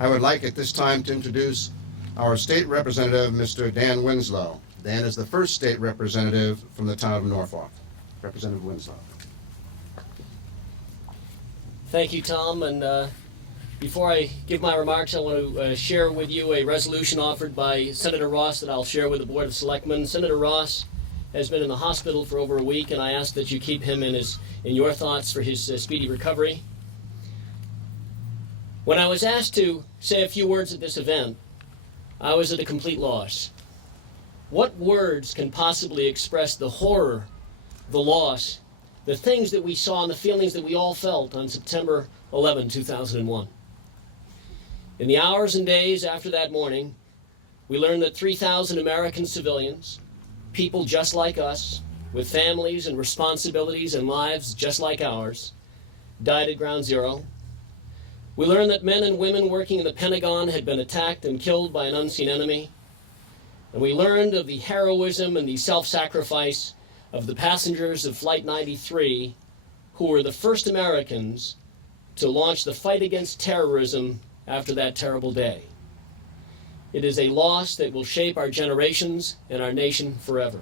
I would like at this time to introduce our state representative, Mr. Dan Winslow. Dan is the first state representative from the town of Norfolk. Representative Winslow. Thank you, Tom. And before I give my remarks, I want to share with you a resolution offered by Senator Ross that I'll share with the Board of Selectmen. Senator Ross has been in the hospital for over a week, and I ask that you keep him in your thoughts for his speedy recovery. When I was asked to say a few words at this event, I was at a complete loss. What words can possibly express the horror, the loss, the things that we saw and the feelings that we all felt on September 11, 2001? In the hours and days after that morning, we learned that 3,000 American civilians, people just like us, with families and responsibilities and lives just like ours, died at Ground Zero. We learned that men and women working in the Pentagon had been attacked and killed by an unseen enemy. And we learned of the heroism and the self-sacrifice of the passengers of Flight 93, who were the first Americans to launch the fight against terrorism after that terrible day. It is a loss that will shape our generations and our nation forever.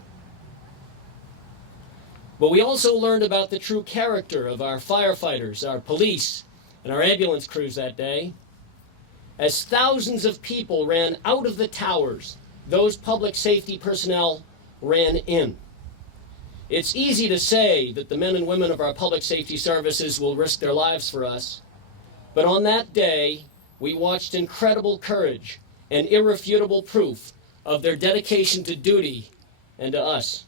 But we also learned about the true character of our firefighters, our police, and our ambulance crews that day. As thousands of people ran out of the towers, those public safety personnel ran in. It's easy to say that the men and women of our public safety services will risk their lives for us, but on that day, we watched incredible courage and irrefutable proof of their dedication to duty and to us.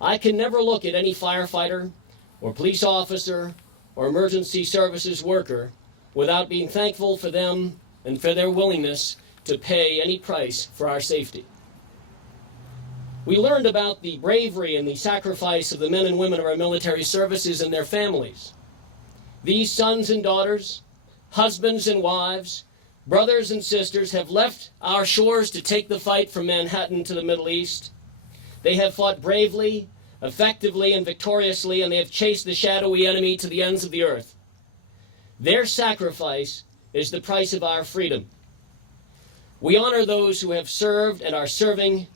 I can never look at any firefighter or police officer or emergency services worker without being thankful for them and for their willingness to pay any price for our safety. We learned about the bravery and the sacrifice of the men and women of our military services and their families. These sons and daughters, husbands and wives, brothers and sisters have left our shores to take the fight from Manhattan to the Middle East. They have fought bravely, effectively, and victoriously, and they have chased the shadowy enemy to the ends of the earth. Their sacrifice is the price of our freedom. We honor those who have served and are serving,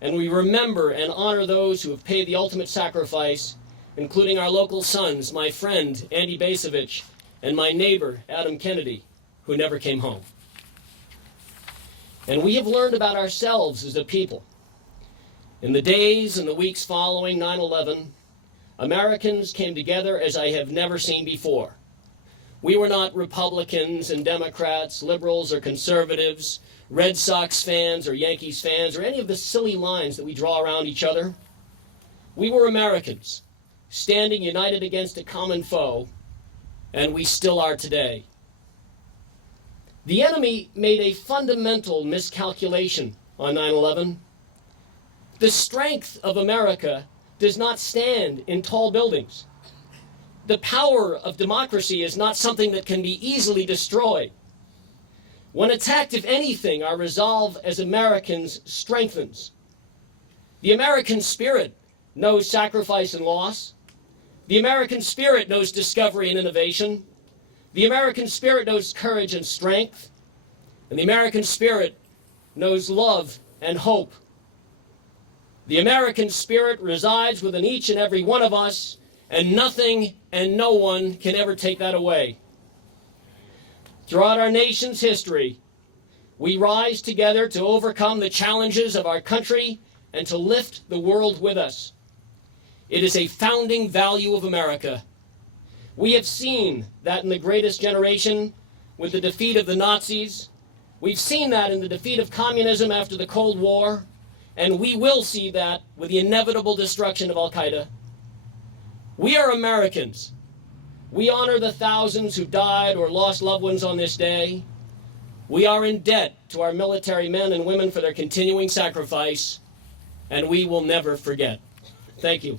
and we remember and honor those who have paid the ultimate sacrifice, including our local sons, my friend Andy Basevich, and my neighbor Adam Kennedy, who never came home. And we have learned about ourselves as a people. In the days and the weeks following 9/11, Americans came together as I have never seen before. We were not Republicans and Democrats, liberals or conservatives, Red Sox fans or Yankees fans, or any of the silly lines that we draw around each other. We were Americans, standing united against a common foe, and we still are today. The enemy made a fundamental miscalculation on 9/11. The strength of America does not stand in tall buildings. The power of democracy is not something that can be easily destroyed. When attacked, if anything, our resolve as Americans strengthens. The American spirit knows sacrifice and loss. The American spirit knows discovery and innovation. The American spirit knows courage and strength. And the American spirit knows love and hope. The American spirit resides within each and every one of us, and nothing and no one can ever take that away. Throughout our nation's history, we rise together to overcome the challenges of our country and to lift the world with us. It is a founding value of America. We have seen that in the greatest generation with the defeat of the Nazis. We've seen that in the defeat of communism after the Cold War. And we will see that with the inevitable destruction of Al-Qaeda. We are Americans. We honor the thousands who died or lost loved ones on this day. We are in debt to our military men and women for their continuing sacrifice, and we will never forget. Thank you.